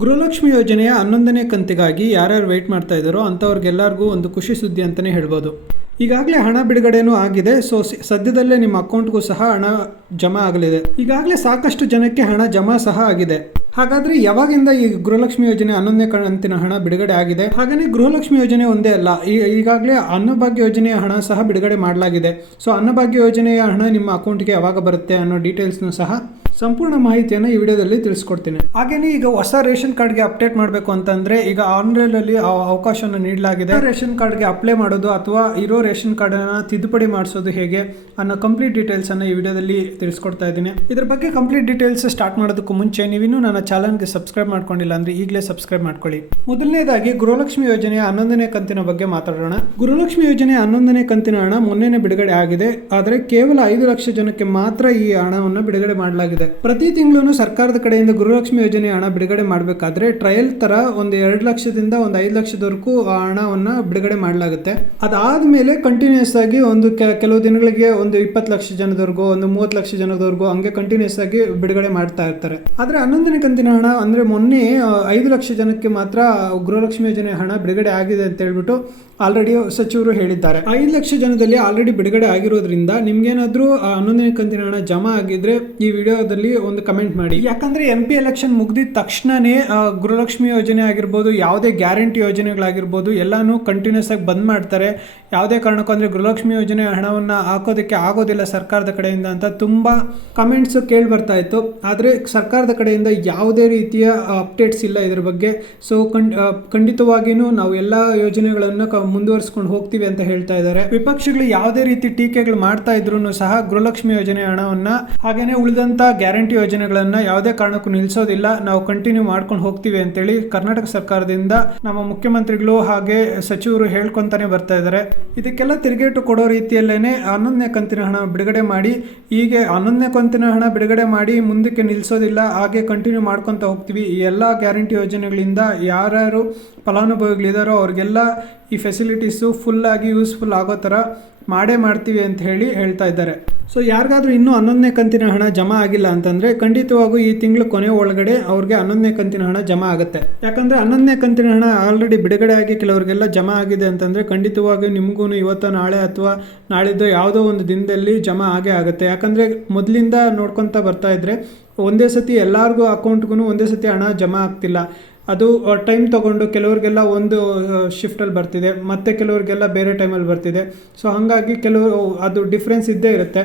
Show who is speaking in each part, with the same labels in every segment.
Speaker 1: ಗೃಹಲಕ್ಷ್ಮಿ ಯೋಜನೆಯ ಹನ್ನೊಂದನೇ ಕಂತಿಗಾಗಿ ಯಾರ್ಯಾರು ವೆಯ್ಟ್ ಮಾಡ್ತಾ ಇದ್ದಾರೋ ಅಂಥವ್ರಿಗೆಲ್ಲರಿಗೂ ಒಂದು ಖುಷಿ ಸುದ್ದಿ ಅಂತಲೇ ಹೇಳ್ಬೋದು. ಈಗಾಗಲೇ ಹಣ ಬಿಡುಗಡೆನೂ ಆಗಿದೆ ಸೊ ಸದ್ಯದಲ್ಲೇ ನಿಮ್ಮ ಅಕೌಂಟ್ಗೂ ಸಹ ಹಣ ಜಮಾ ಆಗಲಿದೆ. ಈಗಾಗಲೇ ಸಾಕಷ್ಟು ಜನಕ್ಕೆ ಹಣ ಜಮಾ ಸಹ ಆಗಿದೆ. ಹಾಗಾದ್ರೆ ಯಾವಾಗಿಂದ ಈ ಗೃಹಲಕ್ಷ್ಮಿ ಯೋಜನೆ ಹನ್ನೊಂದನೇ ಕಂತಿನ ಹಣ ಬಿಡುಗಡೆ ಆಗಿದೆ? ಹಾಗೆಯೇ ಗೃಹಲಕ್ಷ್ಮಿ ಯೋಜನೆ ಒಂದೇ ಅಲ್ಲ ಈಗಾಗಲೇ ಅನ್ನಭಾಗ್ಯ ಯೋಜನೆಯ ಹಣ ಸಹ ಬಿಡುಗಡೆ ಮಾಡಲಾಗಿದೆ. ಸೊ ಅನ್ನಭಾಗ್ಯ ಯೋಜನೆಯ ಹಣ ನಿಮ್ಮ ಅಕೌಂಟ್ಗೆ ಯಾವಾಗ ಬರುತ್ತೆ ಅನ್ನೋ ಡೀಟೇಲ್ಸ್ನು ಸಹ ಸಂಪೂರ್ಣ ಮಾಹಿತಿಯನ್ನು ಈ ವಿಡಿಯೋದಲ್ಲಿ ತಿಳಿಸ್ಕೊಡ್ತೀನಿ. ಹಾಗೇನೇ ಈಗ ಹೊಸ ರೇಷನ್ ಕಾರ್ಡ್ಗೆ ಅಪ್ಡೇಟ್ ಮಾಡಬೇಕು ಅಂತಂದರೆ ಈಗ ಆನ್ಲೈನಲ್ಲಿ ಅವಕಾಶವನ್ನು ನೀಡಲಾಗಿದೆ. ರೇಷನ್ ಕಾರ್ಡ್ಗೆ ಅಪ್ಲೈ ಮಾಡೋದು ಅಥವಾ ಇರೋ ರೇಷನ್ ಕಾರ್ಡನ್ನು ತಿದ್ದುಪಡಿ ಮಾಡಿಸೋದು ಹೇಗೆ ಅನ್ನೋ ಕಂಪ್ಲೀಟ್ ಡೀಟೇಲ್ಸನ್ನು ಈ ವಿಡಿಯೋದಲ್ಲಿ ತಿಳಿಸ್ಕೊಡ್ತಾ ಇದ್ದೀನಿ. ಇದ್ರ ಬಗ್ಗೆ ಕಂಪ್ಲೀಟ್ ಡೀಟೇಲ್ಸ್ ಸ್ಟಾರ್ಟ್ ಮಾಡೋದಕ್ಕೂ ಮುಂಚೆ ನೀವಿನ್ನೂ ನನ್ನ ಚಾನಲ್ಗೆ ಸಬ್ಸ್ಕ್ರೈಬ್ ಮಾಡ್ಕೊಂಡಿಲ್ಲ ಅಂದರೆ ಈಗಲೇ ಸಬ್ಸ್ಕ್ರೈಬ್ ಮಾಡ್ಕೊಳ್ಳಿ. ಮೊದಲನೇದಾಗಿ ಗೃಹಲಕ್ಷ್ಮಿ ಯೋಜನೆಯ ಹನ್ನೊಂದನೇ ಕಂತಿನ ಬಗ್ಗೆ ಮಾತಾಡೋಣ. ಗೃಹಲಕ್ಷ್ಮಿ ಯೋಜನೆ ಹನ್ನೊಂದನೇ ಕಂತಿನ ಹಣ ಮೊನ್ನೆನೇ ಬಿಡುಗಡೆ ಆಗಿದೆ. ಆದರೆ ಕೇವಲ ಐದು ಲಕ್ಷ ಜನಕ್ಕೆ ಮಾತ್ರ ಈ ಹಣವನ್ನು ಬಿಡುಗಡೆ ಮಾಡಲಾಗಿದೆ. ಪ್ರತಿ ತಿಂಗಳು ಸರ್ಕಾರದ ಕಡೆಯಿಂದ ಗೃಹಲಕ್ಷ್ಮಿ ಯೋಜನೆ ಹಣ ಬಿಡುಗಡೆ ಮಾಡಬೇಕಾದ್ರೆ ಟ್ರಯಲ್ ತರ ಒಂದು ಎರಡು ಲಕ್ಷದಿಂದ ಒಂದು ಐದು ಲಕ್ಷದವರೆಗೂ ಆ ಹಣವನ್ನು ಬಿಡುಗಡೆ ಮಾಡಲಾಗುತ್ತೆ. ಅದಾದ್ಮೇಲೆ ಕಂಟಿನ್ಯೂಸ್ ಆಗಿ ಒಂದು ಕೆಲವು ದಿನಗಳಿಗೆ ಒಂದು ಇಪ್ಪತ್ತು ಲಕ್ಷ ಜನದವರೆಗೂ, ಒಂದು ಮೂವತ್ತು ಲಕ್ಷ ಜನದವರೆಗೂ ಹಂಗೆ ಕಂಟಿನ್ಯೂಸ್ ಆಗಿ ಬಿಡುಗಡೆ ಮಾಡ್ತಾ ಇರ್ತಾರೆ. ಆದರೆ ಹನ್ನೊಂದನೇ ಕಂತಿನ ಹಣ ಅಂದ್ರೆ ಮೊನ್ನೆ ಐದು ಲಕ್ಷ ಜನಕ್ಕೆ ಮಾತ್ರ ಗೃಹಲಕ್ಷ್ಮಿ ಯೋಜನೆ ಹಣ ಬಿಡುಗಡೆ ಆಗಿದೆ ಅಂತ ಹೇಳ್ಬಿಟ್ಟು ಆಲ್ರೆಡಿ ಸಚಿವರು ಹೇಳಿದ್ದಾರೆ. ಐದು ಲಕ್ಷ ಜನದಲ್ಲಿ ಆಲ್ರೆಡಿ ಬಿಡುಗಡೆ ಆಗಿರೋದ್ರಿಂದ ನಿಮ್ಗೇನಾದ್ರೂ ಹನ್ನೊಂದನೇ ಕಂತಿನ ಹಣ ಜಮಾ ಆಗಿದ್ರೆ ಈ ವಿಡಿಯೋದಲ್ಲಿ ಒಂದು ಕಮೆಂಟ್ ಮಾಡಿ. ಯಾಕಂದ್ರೆ ಎಂ ಪಿ ಎಲೆಕ್ಷನ್ ಮುಗಿದಿದ ತಕ್ಷಣನೇ ಗೃಹಲಕ್ಷ್ಮಿ ಯೋಜನೆ ಆಗಿರ್ಬೋದು, ಯಾವುದೇ ಗ್ಯಾರಂಟಿ ಯೋಜನೆಗಳಾಗಿರ್ಬೋದು, ಎಲ್ಲಾನು ಕಂಟಿನ್ಯೂಸ್ ಆಗಿ ಬಂದ್ ಮಾಡ್ತಾರೆ. ಯಾವುದೇ ಕಾರಣಕ್ಕೂ ಅಂದ್ರೆ ಗೃಹಲಕ್ಷ್ಮಿ ಯೋಜನೆ ಹಣವನ್ನ ಹಾಕೋದಕ್ಕೆ ಆಗೋದಿಲ್ಲ ಸರ್ಕಾರದ ಕಡೆಯಿಂದ ಅಂತ ತುಂಬಾ ಕಮೆಂಟ್ಸ್ ಕೇಳಿ ಬರ್ತಾ ಇತ್ತು. ಆದ್ರೆ ಸರ್ಕಾರದ ಕಡೆಯಿಂದ ಯಾವುದೇ ರೀತಿಯ ಅಪ್ಡೇಟ್ಸ್ ಇಲ್ಲ ಇದ್ರ ಬಗ್ಗೆ. ಸೊ ಖಂಡಿತವಾಗಿಯೂ ನಾವು ಎಲ್ಲಾ ಯೋಜನೆಗಳನ್ನು ಮುಂದುವರಿಸ್ಕೊಂಡು ಹೋಗ್ತೀವಿ ಅಂತ ಹೇಳ್ತಾ ಇದ್ದಾರೆ. ವಿಪಕ್ಷಗಳು ಯಾವುದೇ ರೀತಿ ಟೀಕೆಗಳು ಮಾಡ್ತಾ ಇದ್ರು ಸಹ ಗೃಹಲಕ್ಷ್ಮಿ ಯೋಜನೆ ಹಣವನ್ನ ಹಾಗೇನೆ ಉಳಿದಂತ ಗ್ಯಾರಂಟಿ ಯೋಜನೆಗಳನ್ನ ಯಾವುದೇ ಕಾರಣಕ್ಕೂ ನಿಲ್ಲಿಸೋದಿಲ್ಲ ನಾವು ಕಂಟಿನ್ಯೂ ಮಾಡ್ಕೊಂಡು ಹೋಗ್ತೀವಿ ಅಂತೇಳಿ ಕರ್ನಾಟಕ ಸರ್ಕಾರದಿಂದ ನಮ್ಮ ಮುಖ್ಯಮಂತ್ರಿಗಳು ಹಾಗೆ ಸಚಿವರು ಹೇಳ್ಕೊಂತಾನೆ ಬರ್ತಾ ಇದ್ದಾರೆ. ಇದಕ್ಕೆಲ್ಲ ತಿರುಗೇಟು ಕೊಡೋ ರೀತಿಯಲ್ಲೇನೆ ಹನ್ನೊಂದನೇ ಕಂತಿನ ಹಣ ಬಿಡುಗಡೆ ಮಾಡಿ, ಹೀಗೆ ಹನ್ನೊಂದನೇ ಕಂತಿನ ಹಣ ಬಿಡುಗಡೆ ಮಾಡಿ ಮುಂದಕ್ಕೆ ನಿಲ್ಲಿಸೋದಿಲ್ಲ ಹಾಗೆ ಕಂಟಿನ್ಯೂ ಮಾಡ್ಕೊತ ಹೋಗ್ತೀವಿ. ಈ ಎಲ್ಲ ಗ್ಯಾರಂಟಿ ಯೋಜನೆಗಳಿಂದ ಯಾರ್ಯಾರು ಫಲಾನುಭವಿಗಳಿದಾರೋ ಅವ್ರಿಗೆಲ್ಲ ಈ ಫೆಸಿಲಿಟೀಸು ಫುಲ್ಲಾಗಿ ಯೂಸ್ಫುಲ್ ಆಗೋ ಥರ ಮಾಡೇ ಮಾಡ್ತೀವಿ ಅಂತ ಹೇಳಿ ಹೇಳ್ತಾ ಇದ್ದಾರೆ. ಸೊ ಯಾರಿಗಾದ್ರೂ ಇನ್ನೂ ಹನ್ನೊಂದನೇ ಕಂತಿನ ಹಣ ಜಮಾ ಆಗಿಲ್ಲ ಅಂತಂದರೆ ಖಂಡಿತವಾಗೂ ಈ ತಿಂಗಳು ಕೊನೆ ಒಳಗಡೆ ಅವ್ರಿಗೆ ಹನ್ನೊಂದನೇ ಕಂತಿನ ಹಣ ಜಮಾ ಆಗುತ್ತೆ. ಯಾಕಂದರೆ ಹನ್ನೊಂದನೇ ಕಂತಿನ ಹಣ ಆಲ್ರೆಡಿ ಬಿಡುಗಡೆ ಆಗಿ ಕೆಲವರಿಗೆಲ್ಲ ಜಮಾ ಆಗಿದೆ ಅಂತಂದರೆ ಖಂಡಿತವಾಗಿಯೂ ನಿಮಗೂ ಇವತ್ತು ನಾಳೆ ಅಥವಾ ನಾಳಿದ್ದು ಯಾವುದೋ ಒಂದು ದಿನದಲ್ಲಿ ಜಮಾ ಆಗೇ ಆಗುತ್ತೆ. ಯಾಕಂದರೆ ಮೊದಲಿಂದ ನೋಡ್ಕೊತಾ ಬರ್ತಾ ಇದ್ದರೆ ಒಂದೇ ಸತಿ ಎಲ್ಲರಿಗೂ ಅಕೌಂಟ್ಗೂ ಒಂದೇ ಸತಿ ಹಣ ಜಮಾ ಆಗ್ತಿಲ್ಲ. ಅದು ಟೈಮ್ ತೊಗೊಂಡು ಕೆಲವ್ರಿಗೆಲ್ಲ ಒಂದು ಶಿಫ್ಟಲ್ಲಿ ಬರ್ತಿದೆ, ಮತ್ತು ಕೆಲವ್ರಿಗೆಲ್ಲ ಬೇರೆ ಟೈಮಲ್ಲಿ ಬರ್ತಿದೆ. ಸೊ ಹಾಗಾಗಿ ಕೆಲವರು, ಅದು ಡಿಫ್ರೆನ್ಸ್ ಇದ್ದೇ ಇರುತ್ತೆ.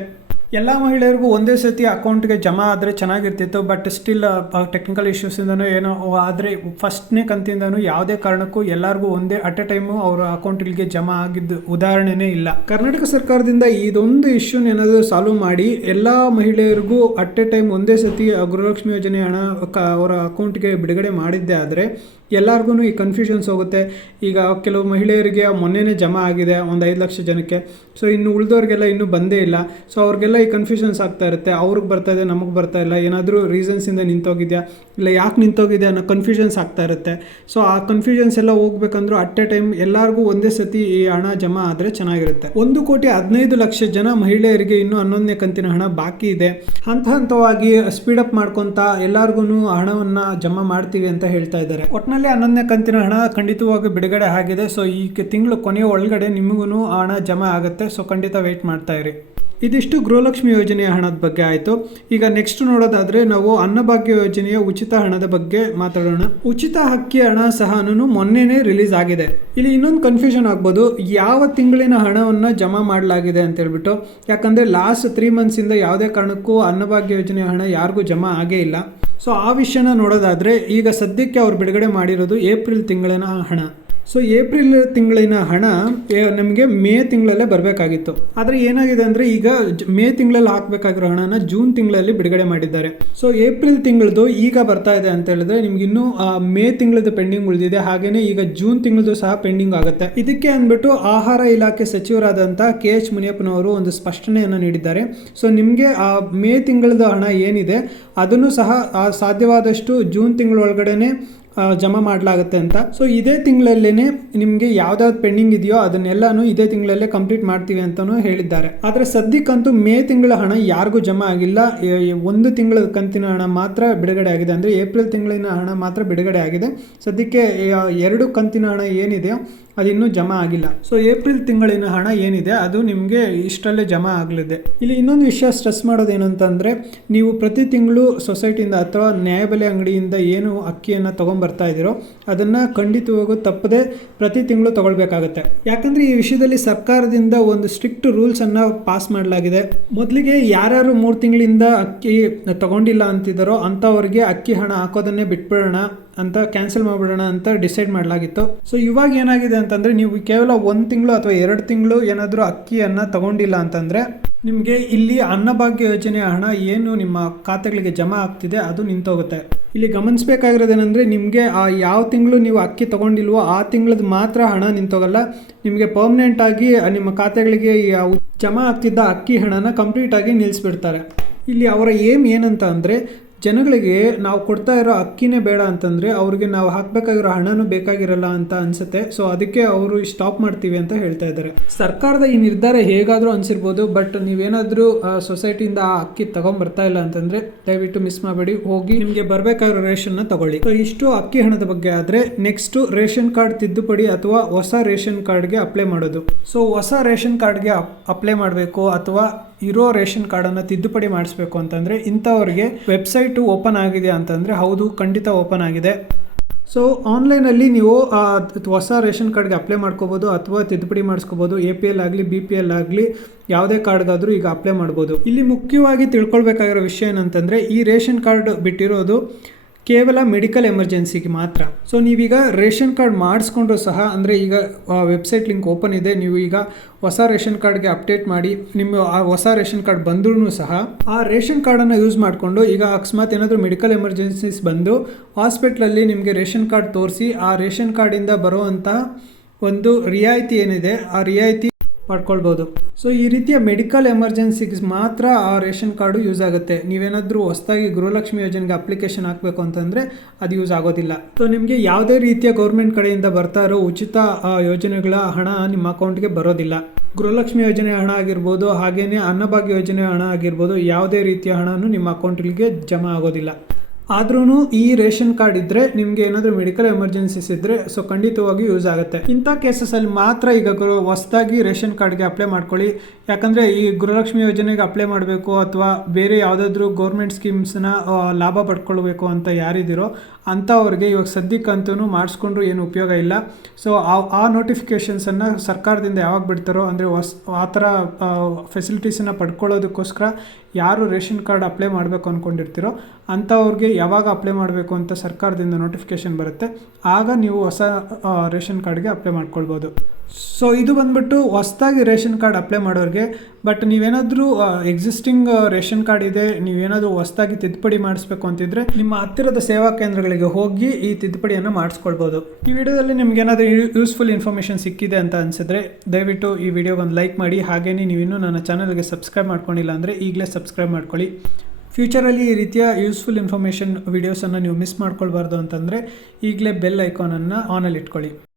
Speaker 1: ಎಲ್ಲ ಮಹಿಳೆಯರಿಗೂ ಒಂದೇ ಸತಿ ಅಕೌಂಟ್ಗೆ ಜಮಾ ಆದರೆ ಚೆನ್ನಾಗಿರ್ತಿತ್ತು, ಬಟ್ ಸ್ಟಿಲ್ ಟೆಕ್ನಿಕಲ್ ಇಶ್ಯೂಸಿಂದನೂ ಏನೋ ಆದರೆ ಫಸ್ಟ್ನೇ ಕಂತಿಂದನೂ ಯಾವುದೇ ಕಾರಣಕ್ಕೂ ಎಲ್ಲರಿಗೂ ಒಂದೇ ಅಟ್ ಎ ಟೈಮು ಅವರ ಅಕೌಂಟ್ಗಳಿಗೆ ಜಮಾ ಆಗಿದ್ದು ಉದಾಹರಣೆನೇ ಇಲ್ಲ. ಕರ್ನಾಟಕ ಸರ್ಕಾರದಿಂದ ಇದೊಂದು ಇಶ್ಯೂನ ಏನಾದರೂ ಸಾಲ್ವ್ ಮಾಡಿ, ಎಲ್ಲ ಮಹಿಳೆಯರಿಗೂ ಅಟ್ ಎ ಟೈಮ್ ಒಂದೇ ಸತಿ ಗೃಹಲಕ್ಷ್ಮಿ ಯೋಜನೆ ಹಣ ಅವರ ಅಕೌಂಟ್ಗೆ ಬಿಡುಗಡೆ ಮಾಡಿದ್ದೆ ಆದರೆ ಎಲ್ಲರಿಗೂ ಈ ಕನ್ಫ್ಯೂಷನ್ಸ್ ಹೋಗುತ್ತೆ. ಈಗ ಕೆಲವು ಮಹಿಳೆಯರಿಗೆ ಮೊನ್ನೆನೇ ಜಮಾ ಆಗಿದೆ, ಒಂದು ಐದು ಲಕ್ಷ ಜನಕ್ಕೆ. ಸೊ ಇನ್ನು ಉಳಿದವ್ರಿಗೆಲ್ಲ ಇನ್ನೂ ಬಂದೇ ಇಲ್ಲ. ಸೊ ಅವ್ರಿಗೆಲ್ಲ ಈ ಕನ್ಫ್ಯೂಷನ್ಸ್ ಆಗ್ತಾ ಇರುತ್ತೆ, ಅವ್ರಿಗೆ ಬರ್ತಾ ಇದೆ, ನಮಗೆ ಬರ್ತಾ ಇಲ್ಲ, ಏನಾದರೂ ರೀಸನ್ಸಿಂದ ನಿಂತೋಗಿದೆಯಾ? ಇಲ್ಲ, ಯಾಕೆ ನಿಂತೋಗಿದೆ ಅನ್ನೋ ಕನ್ಫ್ಯೂಷನ್ಸ್ ಆಗ್ತಾ ಇರುತ್ತೆ. ಸೊ ಆ ಕನ್ಫ್ಯೂಷನ್ಸ್ ಎಲ್ಲ ಹೋಗ್ಬೇಕಂದ್ರೂ ಅಟ್ ಎ ಟೈಮ್ ಎಲ್ಲರಿಗೂ ಒಂದೇ ಸತಿ ಈ ಹಣ ಜಮಾ ಆದರೆ ಚೆನ್ನಾಗಿರುತ್ತೆ. ಒಂದು ಕೋಟಿ ಹದಿನೈದು ಲಕ್ಷ ಜನ ಮಹಿಳೆಯರಿಗೆ ಇನ್ನೂ ಹನ್ನೊಂದನೇ ಕಂತಿನ ಹಣ ಬಾಕಿ ಇದೆ. ಹಂತ ಹಂತವಾಗಿ ಸ್ಪೀಡ್ ಅಪ್ ಮಾಡ್ಕೊಂತ ಎಲ್ಲರಿಗೂ ಹಣವನ್ನು ಜಮಾ ಮಾಡ್ತೀವಿ ಅಂತ ಹೇಳ್ತಾ ಇದ್ದಾರೆ. ಒಟ್ಟಿನಲ್ಲಿ ಹನ್ನೊಂದನೇ ಕಂತಿನ ಹಣ ಖಂಡಿತವಾಗಿ ಬಿಡುಗಡೆ ಆಗಿದೆ. ಸೊ ಈ ತಿಂಗಳು ಕೊನೆಯ ಒಳಗಡೆ ನಿಮಗೂ ಹಣ ಜಮಾ ಆಗುತ್ತೆ. ಸೊ ಖಂಡಿತ ವೆಯ್ಟ್ ಮಾಡ್ತಾ ಇರಿ. ಇದಿಷ್ಟು ಗೃಹಲಕ್ಷ್ಮಿ ಯೋಜನೆಯ ಹಣದ ಬಗ್ಗೆ ಆಯಿತು. ಈಗ ನೆಕ್ಸ್ಟ್ ನೋಡೋದಾದರೆ ನಾವು ಅನ್ನಭಾಗ್ಯ ಯೋಜನೆಯ ಉಚಿತ ಹಣದ ಬಗ್ಗೆ ಮಾತಾಡೋಣ. ಉಚಿತ ಹಕ್ಕಿ ಹಣ ಸಹ ಮೊನ್ನೆನೇ ರಿಲೀಸ್ ಆಗಿದೆ. ಇಲ್ಲಿ ಇನ್ನೊಂದು ಕನ್ಫ್ಯೂಷನ್ ಆಗ್ಬೋದು. ಯಾವ ತಿಂಗಳಿನ ಹಣವನ್ನು ಜಮಾ ಮಾಡಲಾಗಿದೆ ಅಂತ ಹೇಳ್ಬಿಟ್ಟು. ಯಾಕಂದರೆ ಲಾಸ್ಟ್ ತ್ರೀ ಮಂತ್ಸಿಂದ ಯಾವುದೇ ಕಾರಣಕ್ಕೂ ಅನ್ನಭಾಗ್ಯ ಯೋಜನೆಯ ಹಣ ಯಾರಿಗೂ ಜಮಾ ಆಗೇ ಇಲ್ಲ. ಸೊ ಆ ವಿಷಯನ ನೋಡೋದಾದರೆ ಈಗ ಸದ್ಯಕ್ಕೆ ಅವ್ರು ಬಿಡುಗಡೆ ಮಾಡಿರೋದು ಏಪ್ರಿಲ್ ತಿಂಗಳಿನ ಹಣ. ಸೊ ಏಪ್ರಿಲ್ ತಿಂಗಳಿನ ಹಣ ನಮಗೆ ಮೇ ತಿಂಗಳಲ್ಲೇ ಬರಬೇಕಾಗಿತ್ತು. ಆದರೆ ಏನಾಗಿದೆ ಅಂದರೆ ಈಗ ಮೇ ತಿಂಗಳಲ್ಲಿ ಹಾಕಬೇಕಾಗಿರೋ ಹಣನ ಜೂನ್ ತಿಂಗಳಲ್ಲಿ ಬಿಡುಗಡೆ ಮಾಡಿದ್ದಾರೆ. ಸೊ ಏಪ್ರಿಲ್ ತಿಂಗಳದು ಈಗ ಬರ್ತಾ ಇದೆ ಅಂತ ಹೇಳಿದ್ರೆ ನಿಮ್ಗೆ ಇನ್ನೂ ಮೇ ತಿಂಗಳದ್ದು ಪೆಂಡಿಂಗ್ ಉಳಿದಿದೆ. ಹಾಗೆಯೇ ಈಗ ಜೂನ್ ತಿಂಗಳದ್ದು ಸಹ ಪೆಂಡಿಂಗ್ ಆಗುತ್ತೆ. ಇದಕ್ಕೆ ಅಂದ್ಬಿಟ್ಟು ಆಹಾರ ಇಲಾಖೆ ಸಚಿವರಾದಂಥ ಕೆ ಎಚ್ ಮುನಿಯಪ್ಪನವರು ಒಂದು ಸ್ಪಷ್ಟನೆಯನ್ನು ನೀಡಿದ್ದಾರೆ. ಸೊ ನಿಮಗೆ ಆ ಮೇ ತಿಂಗಳದ ಹಣ ಏನಿದೆ ಅದನ್ನು ಸಹ ಸಾಧ್ಯವಾದಷ್ಟು ಜೂನ್ ತಿಂಗಳೊಳಗಡೆನೆ ಆ, ಜಮಾ ಮಾಡಲಾಗುತ್ತೆ ಅಂತ. ಸೊ ಇದೇ ತಿಂಗಳಲ್ಲೇ ನಿಮಗೆ ಯಾವ್ದಾವ್ದು ಪೆಂಡಿಂಗ್ ಇದೆಯೋ ಅದನ್ನೆಲ್ಲಾನು ಇದೇ ತಿಂಗಳಲ್ಲೇ ಕಂಪ್ಲೀಟ್ ಮಾಡ್ತೀವಿ ಅಂತಲೂ ಹೇಳಿದ್ದಾರೆ. ಆದರೆ ಸದ್ಯಕ್ಕಂತೂ ಮೇ ತಿಂಗಳ ಹಣ ಯಾರಿಗೂ ಜಮಾ ಆಗಿಲ್ಲ. ಒಂದು ತಿಂಗಳ ಕಂತಿನ ಹಣ ಮಾತ್ರ ಬಿಡುಗಡೆ ಆಗಿದೆ. ಅಂದರೆ ಏಪ್ರಿಲ್ ತಿಂಗಳಿನ ಹಣ ಮಾತ್ರ ಬಿಡುಗಡೆ ಆಗಿದೆ. ಸದ್ಯಕ್ಕೆ ಎರಡು ಕಂತಿನ ಹಣ ಏನಿದೆಯೋ ಅದು ಇನ್ನೂ ಜಮಾ ಆಗಿಲ್ಲ. ಸೊ ಏಪ್ರಿಲ್ ತಿಂಗಳಿನ ಹಣ ಏನಿದೆ, ಅದು ನಿಮಗೆ ಇಷ್ಟರಲ್ಲೇ ಜಮಾ ಆಗಲಿದೆ. ಇಲ್ಲಿ ಇನ್ನೊಂದು ವಿಷಯ ಸ್ಟ್ರೆಸ್ ಮಾಡೋದೇನು ಅಂತಂದರೆ ನೀವು ಪ್ರತಿ ತಿಂಗಳು ಸೊಸೈಟಿಯಿಂದ ಅಥವಾ ನ್ಯಾಯಬೆಲೆ ಅಂಗಡಿಯಿಂದ ಏನು ಅಕ್ಕಿಯನ್ನು ತೊಗೊಂಬರ್ತಾ ಇದ್ದೀರೋ, ಅದನ್ನು ಖಂಡಿತವಾಗೂ ತಪ್ಪದೆ ಪ್ರತಿ ತಿಂಗಳು ತಗೊಳ್ಬೇಕಾಗತ್ತೆ. ಯಾಕಂದರೆ ಈ ವಿಷಯದಲ್ಲಿ ಸರ್ಕಾರದಿಂದ ಒಂದು ಸ್ಟ್ರಿಕ್ಟ್ ರೂಲ್ಸನ್ನು ಪಾಸ್ ಮಾಡಲಾಗಿದೆ. ಮೊದಲಿಗೆ ಯಾರ್ಯಾರು ಮೂರು ತಿಂಗಳಿಂದ ಅಕ್ಕಿ ತಗೊಂಡಿಲ್ಲ ಅಂತಿದ್ದಾರೋ, ಅಂಥವ್ರಿಗೆ ಅಕ್ಕಿ ಹಣ ಹಾಕೋದನ್ನೇ ಬಿಟ್ಬಿಡೋಣ. ಅಂತ ಕ್ಯಾನ್ಸಲ್ ಮಾಡಿಬಿಡೋಣ ಅಂತ ಡಿಸೈಡ್ ಮಾಡಲಾಗಿತ್ತು. ಸೊ ಇವಾಗ ಏನಾಗಿದೆ ಅಂತಂದರೆ ನೀವು ಕೇವಲ ಒಂದು ತಿಂಗಳು ಅಥವಾ ಎರಡು ತಿಂಗಳು ಏನಾದರೂ ಅಕ್ಕಿಯನ್ನು ತಗೊಂಡಿಲ್ಲ ಅಂತಂದರೆ ನಿಮಗೆ ಇಲ್ಲಿ ಅನ್ನಭಾಗ್ಯ ಯೋಜನೆ ಹಣ ಏನು ನಿಮ್ಮ ಖಾತೆಗಳಿಗೆ ಜಮಾ ಆಗ್ತಿದೆ ಅದು ನಿಂತೋಗುತ್ತೆ. ಇಲ್ಲಿ ಗಮನಿಸಬೇಕಾಗಿರೋದೇನೆಂದರೆ ನಿಮಗೆ ಆ ಯಾವ ತಿಂಗಳು ನೀವು ಅಕ್ಕಿ ತಗೊಂಡಿಲ್ವೋ ಆ ತಿಂಗಳದ್ದು ಮಾತ್ರ ಹಣ ನಿಂತೋಗಲ್ಲ. ನಿಮಗೆ ಪರ್ಮನೆಂಟ್ ಆಗಿ ನಿಮ್ಮ ಖಾತೆಗಳಿಗೆ ಜಮಾ ಆಗ್ತಿದ್ದ ಅಕ್ಕಿ ಹಣನ ಕಂಪ್ಲೀಟ್ ಆಗಿ ನಿಲ್ಲಿಸ್ಬಿಡ್ತಾರೆ ಇಲ್ಲಿ ಅವರ ಏಮ್ ಏನಂತ ಅಂದರೆ ಜನಗಳಿಗೆ ನಾವು ಕೊಡ್ತಾ ಇರೋ ಅಕ್ಕಿನೇ ಬೇಡ ಅಂತಂದರೆ ಅವ್ರಿಗೆ ನಾವು ಹಾಕಬೇಕಾಗಿರೋ ಹಣನೂ ಬೇಕಾಗಿರಲ್ಲ ಅಂತ ಅನಿಸುತ್ತೆ. ಸೊ ಅದಕ್ಕೆ ಅವರು ಸ್ಟಾಪ್ ಮಾಡ್ತೀವಿ ಅಂತ ಹೇಳ್ತಾ ಇದ್ದಾರೆ. ಸರ್ಕಾರದ ಈ ನಿರ್ಧಾರ ಹೇಗಾದರೂ ಅನಿಸಿರ್ಬೋದು ಬಟ್ ನೀವೇನಾದರೂ ಸೊಸೈಟಿಯಿಂದ ಆ ಅಕ್ಕಿ ತಗೊಂಬರ್ತಾ ಇಲ್ಲ ಅಂತಂದರೆ ದಯವಿಟ್ಟು ಮಿಸ್ ಮಾಡಬೇಡಿ. ಹೋಗಿ ನಿಮಗೆ ಬರಬೇಕಾಗಿರೋ ರೇಷನ್ನ ತಗೊಳ್ಳಿ. ಸೊ ಇಷ್ಟು ಅಕ್ಕಿ ಹಣದ ಬಗ್ಗೆ ಆದರೆ ನೆಕ್ಸ್ಟು ರೇಷನ್ ಕಾರ್ಡ್ ತಿದ್ದುಪಡಿ ಅಥವಾ ಹೊಸ ರೇಷನ್ ಕಾರ್ಡ್ಗೆ ಅಪ್ಲೈ ಮಾಡೋದು. ಸೊ ಹೊಸ ರೇಷನ್ ಕಾರ್ಡ್ಗೆ ಅಪ್ಲೈ ಮಾಡಬೇಕು ಅಥವಾ ಇರೋ ರೇಷನ್ ಕಾರ್ಡನ್ನು ತಿದ್ದುಪಡಿ ಮಾಡಿಸ್ಬೇಕು ಅಂತಂದರೆ ಇಂಥವ್ರಿಗೆ ವೆಬ್ಸೈಟು ಓಪನ್ ಆಗಿದೆ ಅಂತಂದರೆ ಹೌದು, ಖಂಡಿತ ಓಪನ್ ಆಗಿದೆ. ಸೊ ಆನ್ಲೈನಲ್ಲಿ ನೀವು ಹೊಸ ರೇಷನ್ ಕಾರ್ಡ್ಗೆ ಅಪ್ಲೈ ಮಾಡ್ಕೋಬೋದು ಅಥವಾ ತಿದ್ದುಪಡಿ ಮಾಡಿಸ್ಕೋಬೋದು ಎ ಪಿ ಎಲ್ ಆಗಲಿ ಬಿ ಪಿ ಎಲ್ ಆಗಲಿ, ಯಾವುದೇ ಕಾರ್ಡ್ಗಾದರೂ ಈಗ ಅಪ್ಲೈ ಮಾಡ್ಬೋದು. ಇಲ್ಲಿ ಮುಖ್ಯವಾಗಿ ತಿಳ್ಕೊಳ್ಬೇಕಾಗಿರೋ ವಿಷಯ ಏನಂತಂದರೆ ಈ ರೇಷನ್ ಕಾರ್ಡ್ ಬಿಟ್ಟಿರೋದು ಕೇವಲ ಮೆಡಿಕಲ್ ಎಮರ್ಜೆನ್ಸಿಗೆ ಮಾತ್ರ. ಸೊ ನೀವೀಗ ರೇಷನ್ ಕಾರ್ಡ್ ಮಾಡಿಸ್ಕೊಂಡ್ರು ಸಹ, ಅಂದರೆ ಈಗ ವೆಬ್ಸೈಟ್ ಲಿಂಕ್ ಓಪನ್ ಇದೆ, ನೀವು ಈಗ ಹೊಸ ರೇಷನ್ ಕಾರ್ಡ್ಗೆ ಅಪ್ಡೇಟ್ ಮಾಡಿ, ನಿಮ್ಮ ಆ ಹೊಸ ರೇಷನ್ ಕಾರ್ಡ್ ಬಂದ್ರೂ ಸಹ, ಆ ರೇಷನ್ ಕಾರ್ಡನ್ನು ಯೂಸ್ ಮಾಡಿಕೊಂಡು, ಈಗ ಅಕಸ್ಮಾತ್ ಏನಾದರೂ ಮೆಡಿಕಲ್ ಎಮರ್ಜೆನ್ಸೀಸ್ ಬಂದು ಹಾಸ್ಪಿಟ್ಲಲ್ಲಿ ನಿಮಗೆ ರೇಷನ್ ಕಾರ್ಡ್ ತೋರಿಸಿ, ಆ ರೇಷನ್ ಕಾರ್ಡಿಂದ ಬರುವಂಥ ಒಂದು ರಿಯಾಯಿತಿ ಏನಿದೆ, ಆ ರಿಯಾಯಿತಿ ಪಡ್ಕೊಳ್ಬೋದು. ಸೊ ಈ ರೀತಿಯ ಮೆಡಿಕಲ್ ಎಮರ್ಜೆನ್ಸಿಗೆ ಮಾತ್ರ ಆ ರೇಷನ್ ಕಾರ್ಡು ಯೂಸ್ ಆಗುತ್ತೆ. ನೀವೇನಾದರೂ ಹೊಸದಾಗಿ ಗೃಹಲಕ್ಷ್ಮಿ ಯೋಜನೆಗೆ ಅಪ್ಲಿಕೇಶನ್ ಹಾಕಬೇಕು ಅಂತಂದರೆ ಅದು ಯೂಸ್ ಆಗೋದಿಲ್ಲ. ಸೊ ನಿಮಗೆ ಯಾವುದೇ ರೀತಿಯ ಗೌರ್ಮೆಂಟ್ ಕಡೆಯಿಂದ ಬರ್ತಾ ಇರೋ ಉಚಿತ ಯೋಜನೆಗಳ ಹಣ ನಿಮ್ಮ ಅಕೌಂಟ್ಗೆ ಬರೋದಿಲ್ಲ. ಗೃಹಲಕ್ಷ್ಮಿ ಯೋಜನೆ ಹಣ ಆಗಿರ್ಬೋದು ಹಾಗೆಯೇ ಅನ್ನಭಾಗ್ಯ ಯೋಜನೆ ಹಣ ಆಗಿರ್ಬೋದು, ಯಾವುದೇ ರೀತಿಯ ಹಣನೂ ನಿಮ್ಮ ಅಕೌಂಟ್ಗಳಿಗೆ ಜಮಾ ಆಗೋದಿಲ್ಲ. ಆದ್ರೂ ಈ ರೇಷನ್ ಕಾರ್ಡ್ ಇದ್ದರೆ ನಿಮಗೆ ಏನಾದರೂ ಮೆಡಿಕಲ್ ಎಮರ್ಜೆನ್ಸೀಸ್ ಇದ್ದರೆ ಸೊ ಖಂಡಿತವಾಗಿ ಯೂಸ್ ಆಗುತ್ತೆ. ಇಂಥ ಕೇಸಸಲ್ಲಿ ಮಾತ್ರ ಈಗ ಗೃಹ ಹೊಸದಾಗಿ ರೇಷನ್ ಕಾರ್ಡ್ಗೆ ಅಪ್ಲೈ ಮಾಡ್ಕೊಳ್ಳಿ. ಯಾಕಂದರೆ ಈ ಗೃಹಲಕ್ಷ್ಮಿ ಯೋಜನೆಗೆ ಅಪ್ಲೈ ಮಾಡಬೇಕು ಅಥವಾ ಬೇರೆ ಯಾವುದಾದ್ರೂ ಗೌರ್ಮೆಂಟ್ ಸ್ಕೀಮ್ಸ್ನ ಲಾಭ ಪಡ್ಕೊಳ್ಬೇಕು ಅಂತ ಯಾರಿದ್ದೀರೋ ಅಂಥವ್ರಿಗೆ ಇವಾಗ ಸದ್ಯಕ್ಕಂತೂ ಮಾಡಿಸ್ಕೊಂಡ್ರು ಏನು ಉಪಯೋಗ ಇಲ್ಲ. ಸೊ ಆ ಆ ನೋಟಿಫಿಕೇಷನ್ಸನ್ನು ಸರ್ಕಾರದಿಂದ ಯಾವಾಗ ಬಿಡ್ತಾರೋ ಅಂದರೆ ಹೊಸ, ಆ ಥರ ಫೆಸಿಲಿಟೀಸನ್ನು ಪಡ್ಕೊಳ್ಳೋದಕ್ಕೋಸ್ಕರ ಯಾರು ರೇಷನ್ ಕಾರ್ಡ್ ಅಪ್ಲೈ ಮಾಡಬೇಕು ಅಂದ್ಕೊಂಡಿರ್ತೀರೋ ಅಂಥವ್ರಿಗೆ ಯಾವಾಗ ಅಪ್ಲೈ ಮಾಡಬೇಕು ಅಂತ ಸರ್ಕಾರದಿಂದ ನೋಟಿಫಿಕೇಷನ್ ಬರುತ್ತೆ. ಆಗ ನೀವು ಹೊಸ ರೇಷನ್ ಕಾರ್ಡ್ಗೆ ಅಪ್ಲೈ ಮಾಡ್ಕೊಳ್ಬೋದು. ಸೊ ಇದು ಬಂದ್ಬಿಟ್ಟು ಹೊಸದಾಗಿ ರೇಷನ್ ಕಾರ್ಡ್ ಅಪ್ಲೈ ಮಾಡೋರಿಗೆ ಬಟ್ ನೀವೇನಾದರೂ ಎಕ್ಸಿಸ್ಟಿಂಗ್ ರೇಷನ್ ಕಾರ್ಡ್ ಇದೆ, ನೀವೇನಾದರೂ ಹೊಸದಾಗಿ ತಿದ್ದುಪಡಿ ಮಾಡಿಸ್ಬೇಕು ಅಂತಿದ್ರೆ ನಿಮ್ಮ ಹತ್ತಿರದ ಸೇವಾ ಕೇಂದ್ರಗಳಿಗೆ ಹೋಗಿ ಈ ತಿದ್ದುಪಡಿಯನ್ನು ಮಾಡಿಸ್ಕೊಳ್ಬೋದು. ಈ ವಿಡಿಯೋದಲ್ಲಿ ನಿಮ್ಗೆ ಏನಾದರೂ ಯೂಸ್ಫುಲ್ ಇನ್ಫಾರ್ಮೇಷನ್ ಸಿಕ್ಕಿದೆ ಅಂತ ಅನಿಸಿದ್ರೆ ದಯವಿಟ್ಟು ಈ ವಿಡಿಯೋಗೊಂದು ಲೈಕ್ ಮಾಡಿ ಹಾಗೆಯೇ ನೀವಿನ್ನೂ ನನ್ನ ಚಾನಲ್ಗೆ ಸಬ್ಸ್ಕ್ರೈಬ್ ಮಾಡ್ಕೊಂಡಿಲ್ಲ ಅಂದರೆ ಈಗಲೇ ಸಬ್ಸ್ಕ್ರೈಬ್ ಮಾಡ್ಕೊಳ್ಳಿ. ಫ್ಯೂಚರಲ್ಲಿ ಈ ರೀತಿಯ ಯೂಸ್ಫುಲ್ ಇನ್ಫಾರ್ಮೇಷನ್ ವೀಡಿಯೋಸನ್ನು ನೀವು ಮಿಸ್ ಮಾಡ್ಕೊಳ್ಬಾರ್ದು ಅಂತಂದರೆ ಈಗಲೇ ಬೆಲ್ ಐಕಾನನ್ನು ಆನಲ್ಲಿ ಇಟ್ಕೊಳ್ಳಿ